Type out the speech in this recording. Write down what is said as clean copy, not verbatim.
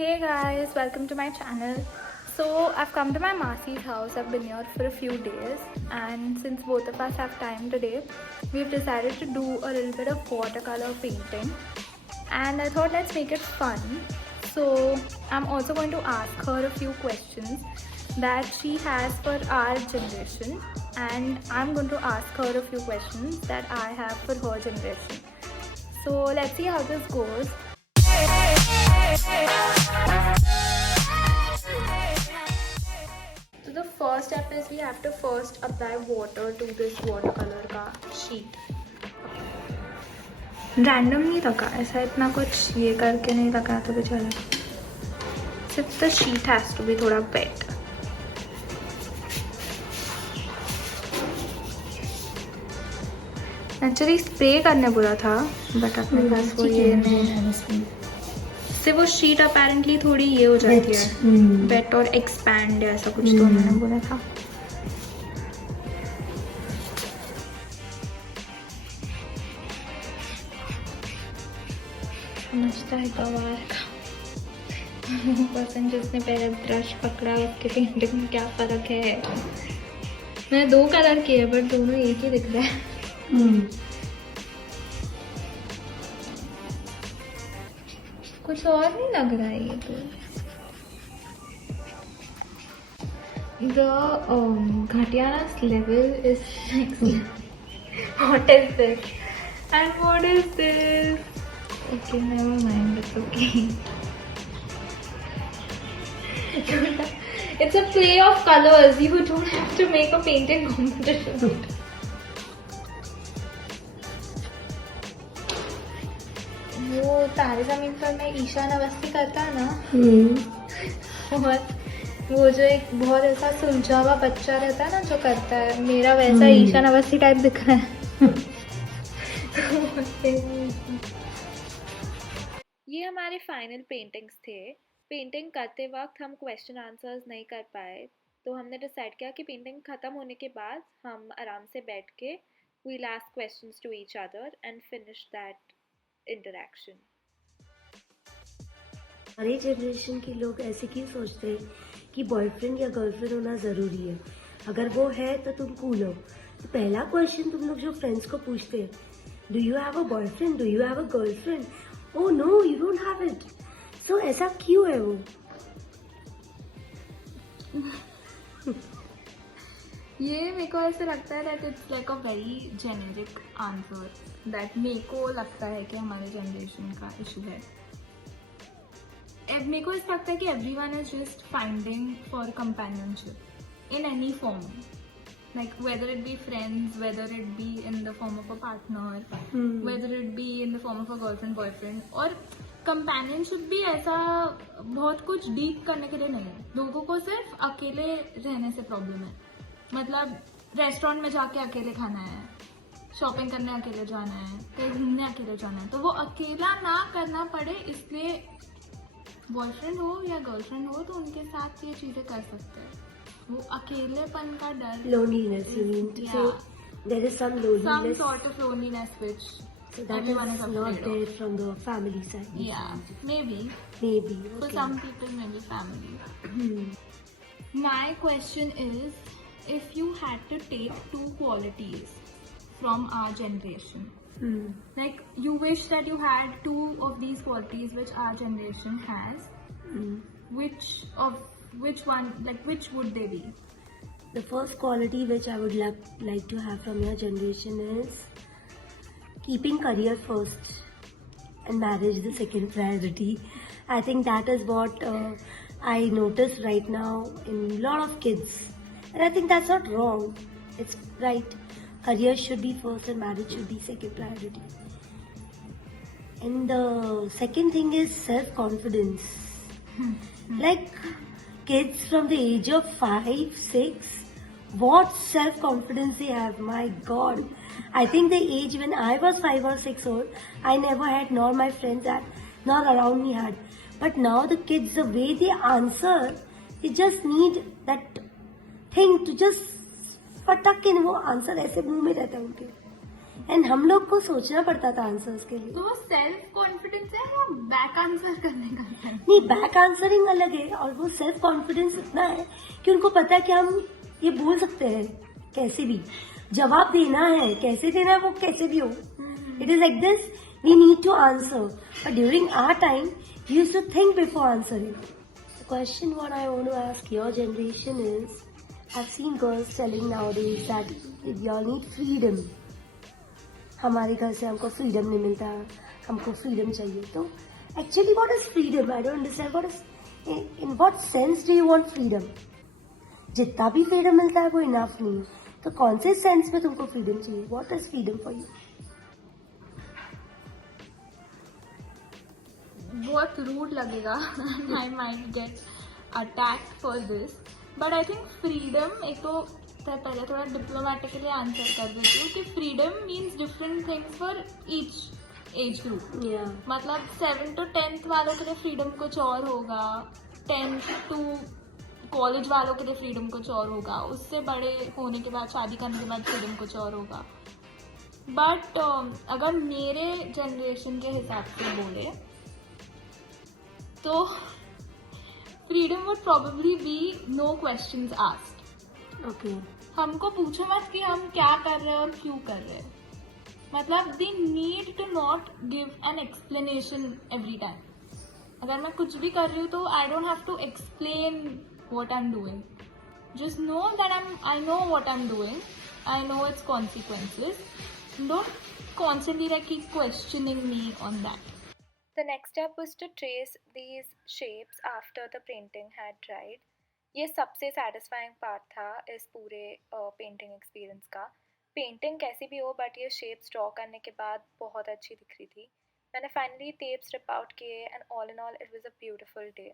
Hey guys, welcome to my channel. So I've come to my Masi's house. I've been here for a few days, and since both of us have time today, we've decided to do a little bit of watercolor painting, and I thought let's make it fun. So I'm also going to ask her a few questions that she has for our generation, and I'm going to ask her a few questions that I have for her generation. So let's see how this goes. So the first step is we have to first apply water to this watercolor का sheet. Random नहीं रखा, ऐसा इतना कुछ ये करके नहीं रखा तो भी चलेगा. सिर्फ the sheet has to be थोड़ा wet. एक्चुअली स्प्रे करने बोला था बट अपने पास वो ये नहीं. से वो शीट अपेरेंटली थोड़ी ये हो जाती है वेट और एक्सपैंड ऐसा कुछ तो उन्होंने बोला था. समझता है गवार का पर्सन जिसने पहले ब्रश पकड़ा उसके पेंटिंग में क्या फर्क है. मैंने दो कलर किए बट दोनों एक ही दिख रहा है. कुछ और नहीं लग रहा है ये तो. The Ghatiana's level is excellent. What is this? And what is this? Okay, never mind. It's okay. It's a play of colors. You don't have to make a painting competition. वो तारे जमीन पर में ईशान अवस्थी करता है ना. और वो जो एक बहुत ऐसा सुलझा हुआ बच्चा रहता है ना जो करता है, मेरा वैसा ईशान अवस्थी टाइप दिख रहा है. ये हमारे फाइनल पेंटिंग्स थे. पेंटिंग करते वक्त हम क्वेश्चन आंसर्स नहीं कर पाए तो हमने डिसाइड किया कि पेंटिंग ख़त्म होने के बाद हम आराम से बैठ के we'll ask questions to each other and finish that interaction. हमारे जनरेशन के लोग ऐसे क्यों सोचते हैं कि बॉयफ्रेंड या गर्लफ्रेंड होना ज़रूरी है. अगर वो है तो तुम कूल हो. तो पहला क्वेश्चन तुम लोग जो फ्रेंड्स को पूछते हैं, do you have a boyfriend, do you have a girlfriend. Oh no, you don't have it. So ऐसा क्यों है वो. ये मेरे को ऐसे लगता है that it's like a very generic answer that मेरे को लगता है कि हमारे जनरेशन का इशू है. मेरे को ऐसा लगता है कि everyone is just finding for companionship in any form, like whether it be friends, whether it be in the form of a partner, whether it be in the form of a girlfriend boyfriend. और कंपेनियनशिप भी ऐसा बहुत कुछ डीप करने के लिए नहीं है. लोगों को सिर्फ अकेले रहने से प्रॉब्लम है. मतलब रेस्टोरेंट में जाके अकेले खाना है, शॉपिंग करने अकेले जाना है, कहीं घूमने अकेले जाना है, तो वो अकेला ना करना पड़े इसलिए बॉयफ्रेंड हो या गर्लफ्रेंड हो तो उनके साथ ये चीजें कर सकते हैं. वो अकेलेपन का डर, loneliness, you mean to say there is some loneliness, some sort of loneliness which so that everyone is is not afraid there of. from the family side. Yeah, maybe Maybe. for Okay. some people, maybe family. My question is, if you had to take two qualities from our generation, like you wish that you had two of these qualities which our generation has, which one, like which would they be? The first quality which I would like to have from your generation is keeping career first and marriage the second priority. I think that is what I notice right now in a lot of kids. And I think that's not wrong. It's right. Career should be first and marriage should be second priority. And the second thing is self-confidence. Like kids from the age of 5, 6, what self-confidence they have, my God. I think the age when I was 5 or 6 old, I never had, nor my friends had, nor around me had. But now the kids, the way they answer, they just need that thing to just फटक के वो आंसर ऐसे मुंह में रहता है उनके. एंड हम लोग को सोचना पड़ता था आंसर्स के लिए. तो वो सेल्फ कॉन्फिडेंस है या बैक आंसर करने का है? नहीं, बैक आंसरिंग अलग है और वो सेल्फ कॉन्फिडेंस इतना है कि उनको पता है कि हम ये बोल सकते हैं कैसे भी. जवाब देना है, कैसे देना है वो कैसे भी हो. It is like this, we need to answer. But during our time we used to think before answering. The question what I want to ask your generation is, I've seen girls telling nowadays that you all need freedom. हमारे घर से हमको फ्रीडम नहीं मिलता, हमको फ्रीडम चाहिए. तो actually what is freedom? I don't understand. What is, in what sense do you want freedom? जितना भी फ्रीडम मिलता है वो इनफ नहीं है. तो कौन से सेंस में तुमको फ्रीडम चाहिए? What is freedom for you? बहुत रूड लगेगा. I might get attack for this, but I think freedom, एक तो पहले थोड़ा डिप्लोमेटिकली आंसर कर देती हूँ कि freedom means different things for each age group. मतलब 7 to 10th वालों के लिए फ्रीडम कुछ और होगा, 10th to कॉलेज वालों के लिए फ्रीडम कुछ और होगा, उससे बड़े होने के बाद, शादी करने के बाद फ्रीडम कुछ और होगा. बट अगर मेरे जनरेशन के हिसाब से बोले तो freedom would probably be no questions asked. Okay. हमको पूछो मत कि हम क्या कर रहे हैं और क्यों कर रहे हैं. मतलब they need to not give an explanation every time. अगर मैं कुछ भी कर रही हूँ तो I don't have to explain what I am doing. Just know that I know what I am doing, I know its consequences. Don't constantly keep questioning me on that. The next step was to trace these shapes after the painting had dried. ये सबसे satisfying part था इस पूरे painting experience का. पेंटिंग कैसी भी हो बट ये शेप्स ड्रॉ करने के बाद बहुत अच्छी दिख रही थी. मैंने फाइनली टेप्स रिप आउट किए and all in all it was a beautiful day.